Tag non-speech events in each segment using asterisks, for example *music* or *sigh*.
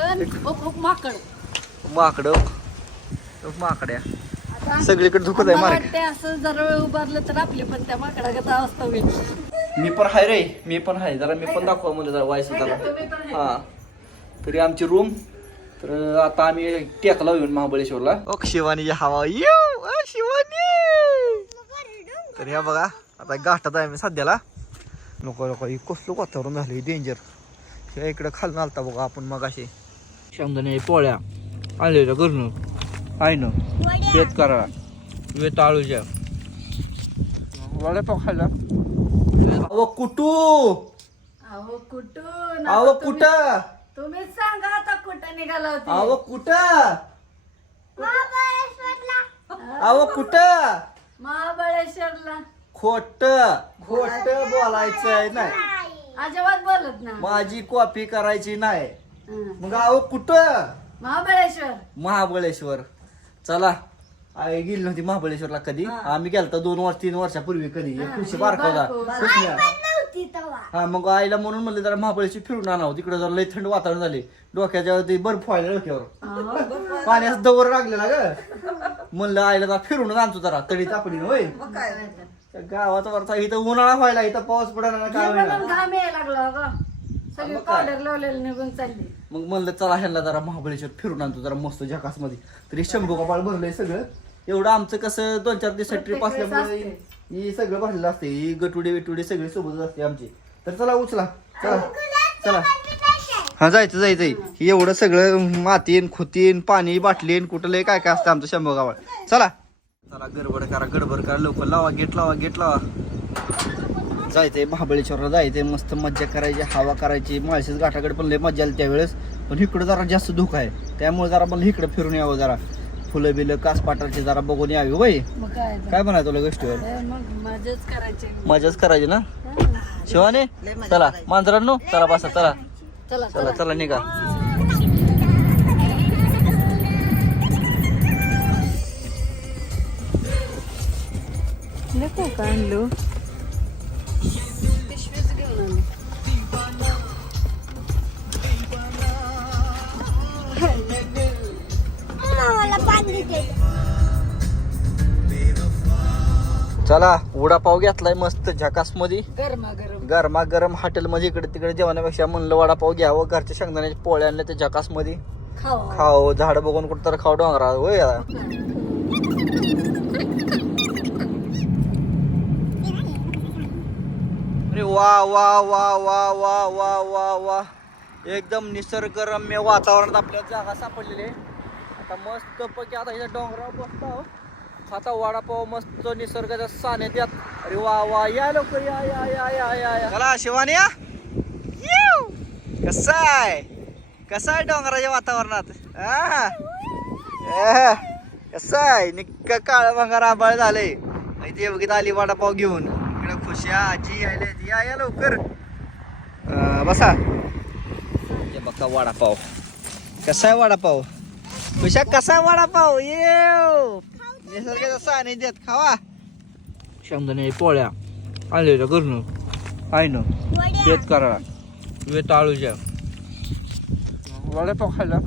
Chicken माकड. माकडं. माकड्या. आता सगळीकडे दुखत आहे मला मार्ग असं जर वेळ उभारलं तर आपली पण त्या माकडागत अवस्था होईल. मी पण हाय रे मी पण हाय. जरा मी पण दाखवा मला जरा वायस तुम्ही पण आहे. हा. तरी आमची रूम तर आता आम्ही टेकला येऊन महाबळेश्वरला. ओ शिवानीची हवा. येऊ अ, शिवानी! तर ह्या बघा आता घाटात आहे मी सध्याला. नको नको ही कसलं वातावरण झालं डेंजर इकडं खालून आलता बघा आपण मग असे शेंगदाणे पोळ्या आलेल्या घरनं. आहे ना? बेत करा वेत आळूच्या वडापाव खायला. अहो कुटू अहो कुठून अहो तुम्ही- कुठं? तुम्हीच सांगा आता कुठं निघाला अहो कुठं? अहो कुठं? महाबळेश्वरला. खोट. खोट बोलायचंय नाही. अजिबात बोलत ना माझी कॉपी करायची नाही. मग अहो कुठं? महाबळेश्वर. महाबळेश्वर. चला. आई गेली नव्हती महाबळेश्वरला कधी. हा. आम्ही गेलतो दोन वर्ष तीन वर्षापूर्वी कधी. खुशी हे बारका होता. बारकं. खुशण्या. हा मग आईला म्हणून म्हणलं जरा महाबळेश्वर फिरून आणावं तिकडे जरा लई थंड वातावरण झाले. डोक्याच्या वरती बर्फ व्हायला डोक्यावर. अहो, पाण्यात दवर लागलेला ग. म्हणलं आईला जरा फिरून आणतो जरा. तडी तापडी होय. गावात वरचा इथं उन्हाळा व्हायला इथं पाऊस पडायला काय लागला सगळी मग काय? पावडर लावलेली निघून चालली. मग म्हणलं चला ह्यांना जरा महाबळेश्वर फिरून आणतो जरा मस्त झकासमध्ये तरी शंभू कपाळ भरलंय सगळं. एवढं आमचं कसं दोन चार दिवस ट्रिप प्रत्येक वेळेस असल्यामुळे असते. ही सगळं भरलेलं असते ही गटुडे बिटुडे सगळे सोबतच असते आमची. तर चला उचला. चला. चला. हा जायचं जायचंय हे एवढं सगळं मातीन खुतीन पाणी बाटलीन कुठलंही काय काय असतं आमचं शंभू गावाळ चला. चला गडबड करा गडबड करा. लवकर लावा गेट लावा गेट लावा. जायचंय महाबळेश्वरला जायचंय मस्त मज्जा करायची हवा करायची माळशेज घाटाकडे पण लय मज्जा आली त्यावेळेस. पण इकडं जरा जास्त धोका आहे. त्यामुळे जरा मला इकडे फिरून यावं जरा. फुलं बिलं कासपाटाची जरा बघून यावी मग काय. काय म्हणाय तुला गोष्टीवर? मग मजाच करायची. ना. शिवाने चला मांजरांनो चला बसा चला. चला चला निघा. नको का आणलो? चला वडापाव घेतलाय मस्त झकासमध्ये गरमा गरम गरमा गरम हॉटेल मध्ये इकडे तिकडे जेवण्यापेक्षा म्हणलं वडापाव घ्यावं घरच्या शेंगदाण्याच्या पोळ्या आणल्या ते झकासमध्ये खावा. खाव झाड बघून कुठं तर खाव डोंगरा होय. अरे वा वा वा वा वा वा वा वा. एकदम निसर्गरम्य वातावरणात आपल्याला जागा सापडलेली आहे. आता मस्त पैकी आता इथं डोंगरावर बसतो. आता वडापाव मस्त निसर्गाच्या सानिध्यात. अरे वा वा. या लोक या या या या या या. चला शिवानी या. कसा आहे? कसा आहे डोंगराच्या वातावरणात? कसं आहे? निक्क काळ भंगार आबाळ झाले इथे बघित आली वडापाव घेऊन. इकडे खुशा आजी आले या या लवकर. बसा. हे बघा वडापाव. कसा आहे वडापाव? खुशा कसा वडापाव ये निसर्गाचा सानिध्यात खावा. शेंगदाणे पोळ्या. आलेल्या घरनं. आहे ना? करा वेत आळूच्या वडापाव खायला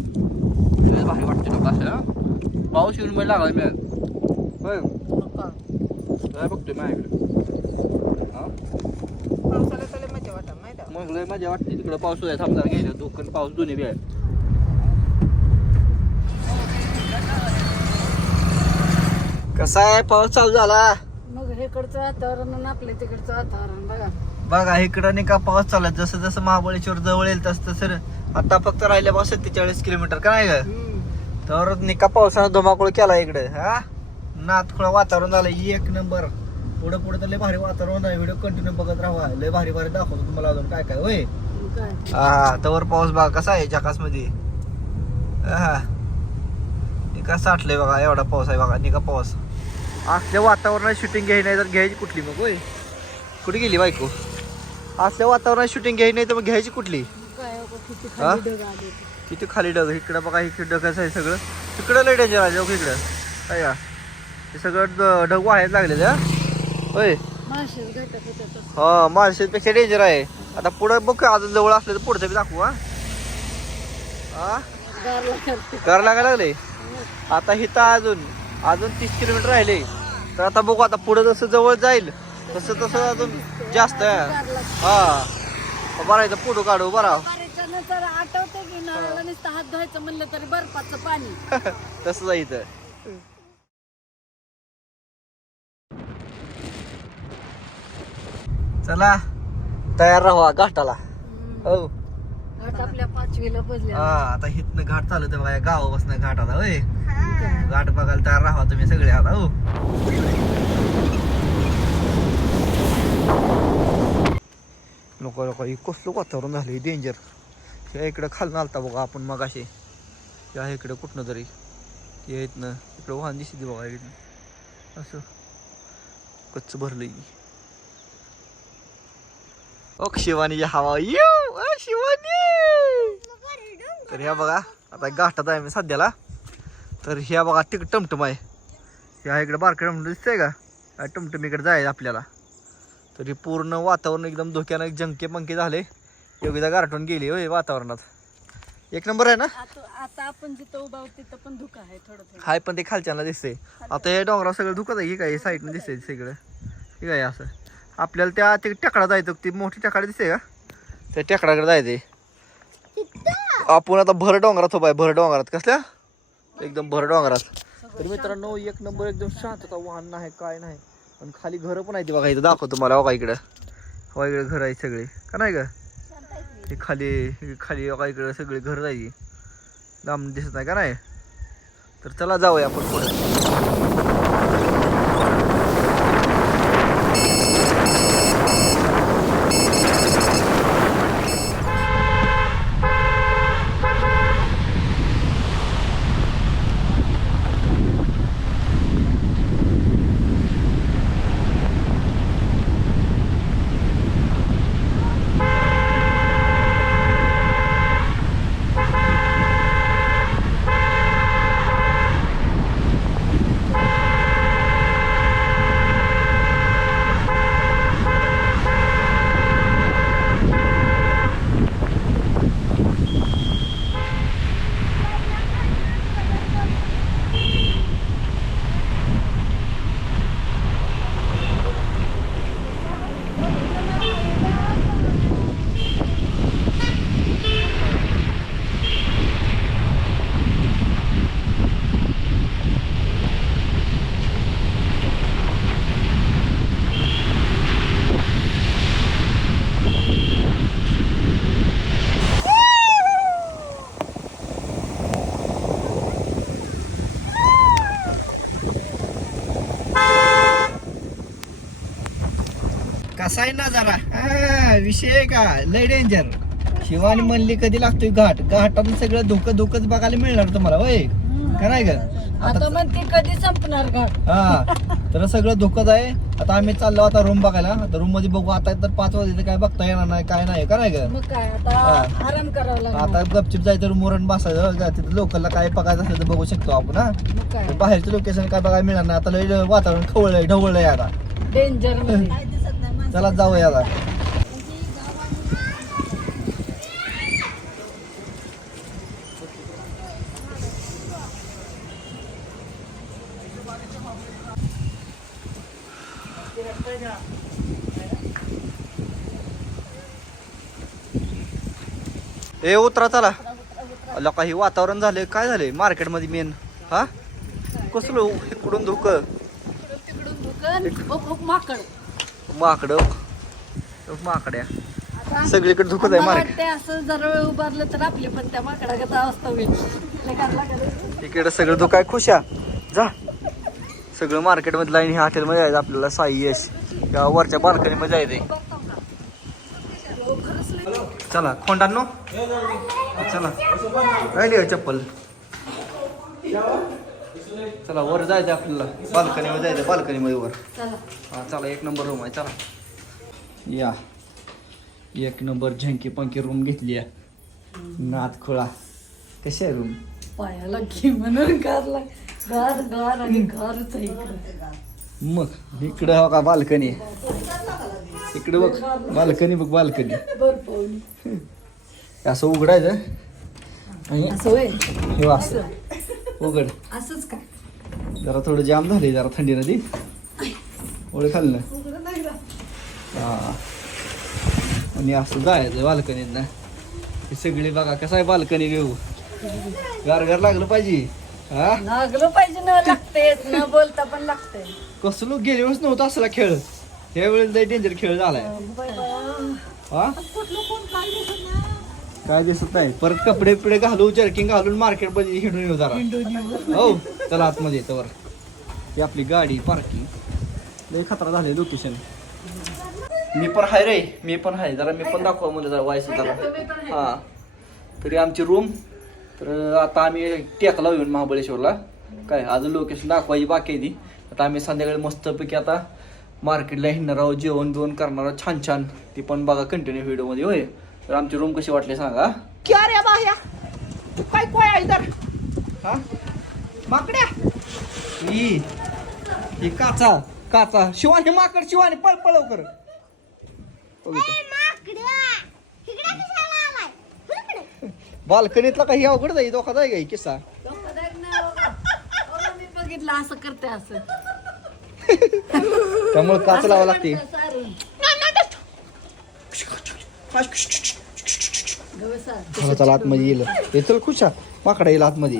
भारी वाटते लोक असं पाऊस येऊन मला लागला मी होय. काय बघतोय माझ्याकडे. हा? मग लय मजा वाटते. तिकडं पाऊस थांबणार गेलं दुकान पाऊस दोन्ही बी आहे कसा आहे? पाऊस चालू झाला. मग इकडचं वातावरण आणि आपल्या तिकडचं वातावरण बघा. बघा इकडं नाही का पाऊस चालला जसं जसं महाबळेश्वर जवळ येईल तसं तसं आता फक्त राहिल्या पाऊस सत्तेचाळीस किलोमीटर का नाही ग? हम्म. तर निका पावसानं धुमाकूळ केला इकडे. हा? नातखुळा वातावरण झालं. एक नंबर. पुढे पुढे तर लय भारी वातावरण आहे व्हिडिओ कंटिन्यू बघत राहा. लय भारी भारी दाखवतो तुम्हाला अजून काय काय होय? मग काय? हा तवर पाऊस बघा कसा आहे जकासमध्ये हा. निका साठलंय बघा. एवढा पाऊस आहे बघा. निका पाऊस. असल्या वातावरणात शूटिंग घ्यायची नाही तर घ्यायची कुठली मग होय? कुठे गेली बायको? असल्या वातावरणात शूटिंग घ्यायची नाही तर मग घ्यायची कुठली? हा? खाली ढग आले ते. किती खाली डग इकडं बघा इकडे डगाचं आहे सगळं. तिकडं लय डेंजर आहे बघ इकडं. काय हे सगळं ड- ढग वाहायला लागले त्या होय. हा माळशेपेक्षा डेंजर आहे. आता पुढं बघ अजून जवळ असलं तर पुढचं बी दाखवू हा. हा? कर लागायला लागले आता इथं अजून अजून तीस किलोमीटर राहिले. तर आता बघू आता पुढे जसं जवळ जाईल तसं तसं अजून जास्त आहे. हा. बरं इथं पुढं काढू बरा आठवते की नळाला नुसतं हात धुवायचं म्हणलं तरी बर्फाचं पाणी. *laughs* तसं इथं. चला तयार राहा घाटाला. हो. घाट आपल्या पाचवीला हा बसल्या आता इथनं घाट चालू आहे बघा गावापासून घाट आता होय. घाट बघायला तयार राहा तुम्ही सगळे आता हो. नको नको हे कसलं वातावरण झालं डेंजर ह्या इकडं खालून आलता बघा आपण मग असे या इकडं कुठनं तरी. या इथनं इकडं वाहन दिसते बघा इथनं. असं. कच्च भरलंय. ओ शिवानीची हवा. येऊ शिवानी! तर ह्या बघा आता घाटात आहे मी सध्याला. तर ह्या बघा तिकडे टमटम आहे. ह्या इकडे बारकडे टमटम दिसतंय का? या टमटमीकडे जायचं आपल्याला. तर हे पूर्ण वातावरण एकदम धोक्यानं जंके पंके झाले. योगिता गारठून गेली होय वातावरणात. एक नंबर आहे ना? आता आपण जिथं उभा आहोत तिथं पण धुकं आहे थोडं हाय पण ते खालच्याला दिसते आता हे डोंगरा सगळं दुखत आहे ही काय? साईडनं दिसते सगळं. हे काय असं? आपल्याला त्या ते टेकडा जायचं. ती मोठी टेकडा दिसते का? त्या टेकडाकडे जायचे आपण आता भर डोंगरात उभा आहे भर डोंगरात. कसल्या? एकदम भर डोंगरात. तर मित्रांनो एक नंबर एकदम शांतता वाहन नाही काय नाही. आणि खाली घरं पण आहे ती बघा इथं दाखवतो तुम्हाला बघा इकडं. हवा इकडे घर आहे सगळे. का नाही का हे खाली खाली बघा इकडे सगळे घर आहे लांब दिसत नाही का नाही? तर चला जाऊया आपण पुढे. आहे ना जरा. हा, विषय का? लय डेंजर शिवानी म्हणली कधी लागतोय घाट? घाटातून सगळं धोकं धोकंच बघायला मिळणार तुम्हाला होय? का? नाही ग आता म्हणते कधी संपणार घाट? हा तर सगळं धोकंच आहे. आता आम्ही चाललो आता रूम बघायला. आता रूममध्ये बघू आता तर पाच वाजता काय बघता येणार नाही काय नाही का? मग काय आता हा. आराम करावा लागणार आता गपचिप जायचं रूम वर बसायचं का तिथं लोकलला काय बघायचं असेल तर बघू शकतो आपण हा. मग काय? बाहेरचं लोकेशन काय बघायला मिळणार नाही. आता लय वातावरण खवळलंय ढवळलंय आता. डेंजरमध्ये. *laughs* चला जाऊया आता. ए उतरा चला. अला काही वातावरण झाले काय झाले मार्केटमध्ये मेन हा? कसलं इकडून धुकं? माकड. माकडं. माकड्या. सगळीकडे धुकत आहे मला मार्केट वाटते असं जर वेळ उभारलं तर आपली पण त्या माकडागत अवस्था होईल. लय घाण लागत. इकडे सगळं धुकाय खुशा. जा. सगळं मार्केटमध्ये लाईन ह्या हॉटेलमध्ये जायचं आपल्याला साई यश. या वरच्या बाल्कनीमध्ये जायचंय खरंच लय चला खोंडांनो. चला. राहिली का चप्पल. चला वर जायचं आपल्याला. बाल्कनीमध्ये जायचं बाल्कनीमध्ये वर. चला. हा चला एक नंबर रूम आहे चला. या. एक नंबर झंकी पंकी रूम घेतली आहे. नाथ खोळा. कशी आहे रूम पायाला घे म्हणून गारला गार गार आणि गारच आहे इकडं. मग इकडं हो का बाल्कनी इकडं बघ बाल्कनी बघ बाल्कनी. असं उघडायचं. आणि असं हे असं. उघड. असंच काय? जरा थोडं जाम झाले जरा थंडी नदी. ओढे खाल्लं हा. आणि असं जायचं बाल्कनीत ना. हे सगळे बघा कसं आहे बाल्कनी घेऊ गार गार लागलं पाहिजे. हा? लागलं पाहिजे न लागते न बोलता पण लागते कसं लोक गेले वेळेस नव्हतं असला खेळ. त्यावेळेस लय डेंजर खेळ झालाय. हा? काय दिसत नाही. परत कपडे बिपडे घालू जर्किंग घालून मार्केटमध्ये हिंडून येऊ जरा. हो चला आतमध्ये येतो वर ही आपली गाडी पार्किंग लय खतरा झाले लोकेशन मी पण हाय रे मी पण हाय. जरा मी पण दाखवा मला जरा वायस जरा. हा. तरी आमची रूम तर आता आम्ही टेकला येऊन महाबळेश्वरला. काय अजून लोकेशन दाखवायची बाकी आहे ती. आता आम्ही संध्याकाळी मस्तपैकी आता मार्केटला हिंडणार आहोत जेवण बिवण करणार आहोत छान छान ती पण बघा कंटिन्यू व्हिडिओमध्ये होय. तर आमची रूम कशी वाटली सांगा क्या रे बाह्या तू काय काय आहे इधर? हा? माकड्या ही ही काचा काचा. शिवानी माकड शिवानी पळ पळव कर बाल्कनीतला काही अवघड जाई धोका जाई काही किस्सा मी बघितलं असं करते असं. त्यामुळे काच लावा लागते. गवसा. चला आतमध्ये येईल हे चल खुशा माकडा येईल आतमध्ये